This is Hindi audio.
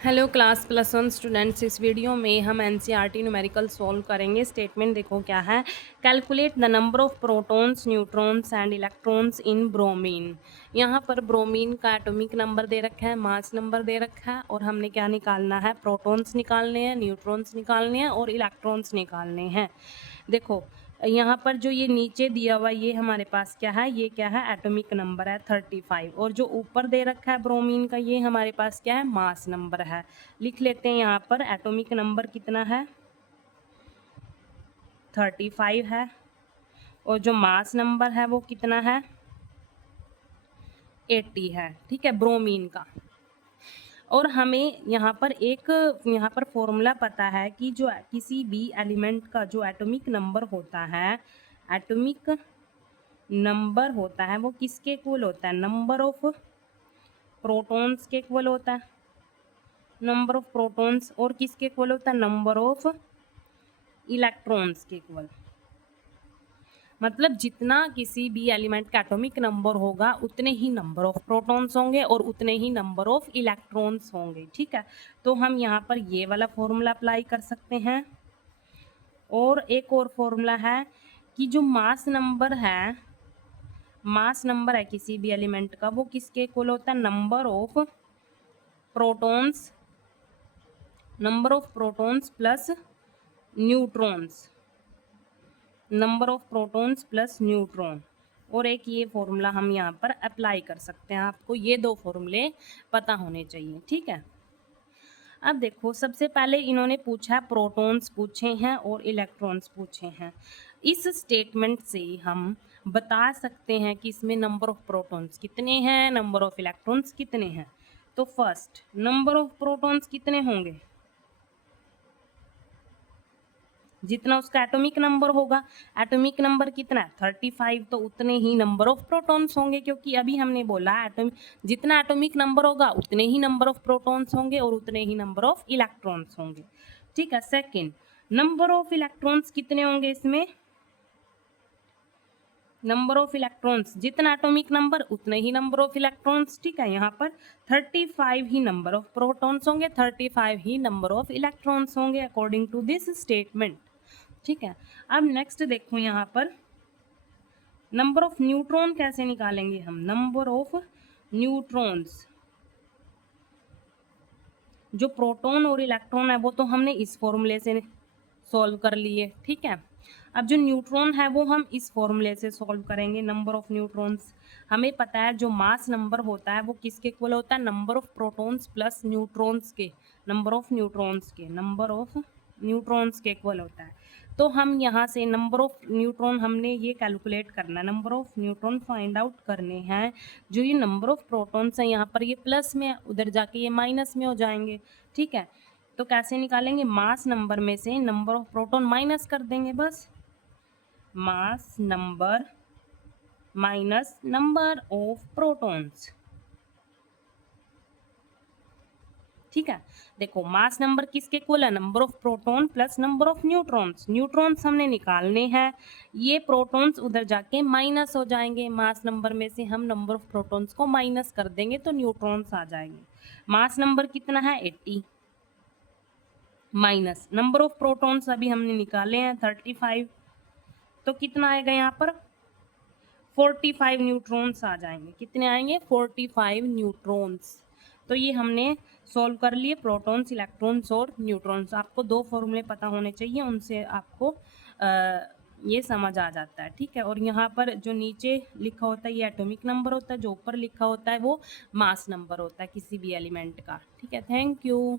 Hello class plus one students, इस वीडियो में हम एनसीईआरटी न्यूमेरिकल सॉल्व करेंगे। स्टेटमेंट देखो क्या है। Calculate the number of protons, neutrons and electrons in bromine. यहाँ पर ब्रोमीन का एटॉमिक नंबर दे रखा है, मास नंबर दे रखा है, और हमने क्या निकालना है, प्रोटॉन्स निकालने हैं, न्यूट्रॉन्स निकालने हैं और इलेक्ट्रॉन्स निकालने हैं। देखो यहाँ पर जो ये नीचे दिया हुआ ये हमारे पास क्या है, ये क्या है, एटॉमिक नंबर है 35, और जो ऊपर दे रखा है ब्रोमीन का ये हमारे पास क्या है, मास नंबर है। लिख लेते हैं यहाँ पर एटॉमिक नंबर कितना है, 35 है, और जो मास नंबर है वो कितना है, 80 है। ठीक है, ब्रोमीन का। और हमें यहाँ पर फॉर्मूला पता है कि जो किसी भी एलिमेंट का जो एटॉमिक नंबर होता है, एटॉमिक नंबर होता है वो किसके इक्वल होता है, नंबर ऑफ प्रोटॉन्स के इक्वल होता है, नंबर ऑफ प्रोटॉन्स, और किसके इक्वल होता है, नंबर ऑफ इलेक्ट्रॉन्स के इक्वल। मतलब जितना किसी भी एलिमेंट का एटॉमिक नंबर होगा उतने ही नंबर ऑफ प्रोटॉन्स होंगे और उतने ही नंबर ऑफ इलेक्ट्रॉन्स होंगे। ठीक है, तो हम यहाँ पर ये वाला फॉर्मूला अप्लाई कर सकते हैं। और एक और फॉर्मूला है कि जो मास नंबर है किसी भी एलिमेंट का, वो किसके इक्वल होता है, number of protons plus neutrons, number of protons plus neutron. और एक ये फॉर्मूला हम यहाँ पर अप्लाई कर सकते हैं। आपको ये दो फॉर्मूले पता होने चाहिए। ठीक है, अब देखो सबसे पहले इन्होंने पूछा, प्रोटॉन्स पूछे हैं और इलेक्ट्रॉन्स पूछे हैं। इस स्टेटमेंट से हम बता सकते हैं कि इसमें नंबर ऑफ प्रोटॉन्स कितने हैं, नंबर ऑफ इलेक्ट्रॉन्स कितने हैं। तो फर्स्ट नंबर ऑफ प्रोटॉन्स कितने होंगे, जितना उसका एटॉमिक नंबर होगा। एटॉमिक नंबर कितना है, 35, तो उतने ही नंबर ऑफ प्रोटॉन्स होंगे, क्योंकि अभी हमने बोला जितना एटॉमिक नंबर होगा उतने ही नंबर ऑफ प्रोटॉन्स होंगे और उतने ही नंबर ऑफ इलेक्ट्रॉन्स होंगे। ठीक है, सेकेंड नंबर ऑफ इलेक्ट्रॉन्स कितने होंगे इसमें, नंबर ऑफ इलेक्ट्रॉन्स जितना एटॉमिक नंबर उतने ही नंबर ऑफ इलेक्ट्रॉन्स। ठीक है, यहाँ पर 35 ही नंबर ऑफ प्रोटॉन्स होंगे, 35 ही नंबर ऑफ इलेक्ट्रॉन्स होंगे अकॉर्डिंग टू दिस स्टेटमेंट। ठीक है, अब नेक्स्ट देखो यहाँ पर नंबर ऑफ न्यूट्रॉन कैसे निकालेंगे हम, नंबर ऑफ न्यूट्रॉन्स। जो प्रोटॉन और इलेक्ट्रॉन है वो तो हमने इस फॉर्मूले से सॉल्व कर लिए। ठीक है, अब जो न्यूट्रॉन है वो हम इस फॉर्मूले से सॉल्व करेंगे। नंबर ऑफ न्यूट्रॉन्स हमें पता है, जो मास नंबर होता है वो किसके इक्वल होता है, number of protons plus neutrons के, नंबर ऑफ न्यूट्रॉन्स के इक्वल होता है। तो हम यहाँ से नंबर ऑफ न्यूट्रॉन हमने ये कैलकुलेट करना है, number of neutron find out करने हैं। जो ये नंबर ऑफ प्रोटॉन्स हैं यहाँ पर ये प्लस में, उधर जाके ये माइनस में हो जाएंगे। ठीक है, तो कैसे निकालेंगे, मास नंबर में से नंबर ऑफ प्रोटॉन माइनस कर देंगे, बस mass number minus number of protons. ठीक है, देखो मास नंबर किसके इक्वल है, number of proton plus number of neutrons. Neutrons हमने निकालने हैं, ये प्रोटॉन्स उधर जाके माइनस हो जाएंगे। मास नंबर में से हम नंबर ऑफ प्रोटॉन्स को माइनस कर देंगे तो न्यूट्रॉन्स आ जाएंगे। मास नंबर कितना है, 80, माइनस नंबर ऑफ प्रोटॉन्स अभी हमने निकाले हैं 35, तो कितना आएगा यहाँ पर, 45 न्यूट्रॉन्स आ जाएंगे। कितने आएंगे, 45 न्यूट्रॉन्स। तो ये हमने सॉल्व कर लिए, प्रोटॉन्स, इलेक्ट्रॉन्स और न्यूट्रॉन्स। आपको दो फॉर्मूले पता होने चाहिए, उनसे आपको ये समझ आ जाता है। ठीक है, और यहाँ पर जो नीचे लिखा होता है ये एटॉमिक नंबर होता है, जो ऊपर लिखा होता है वो मास नंबर होता है किसी भी एलिमेंट का। ठीक है, थैंक यू।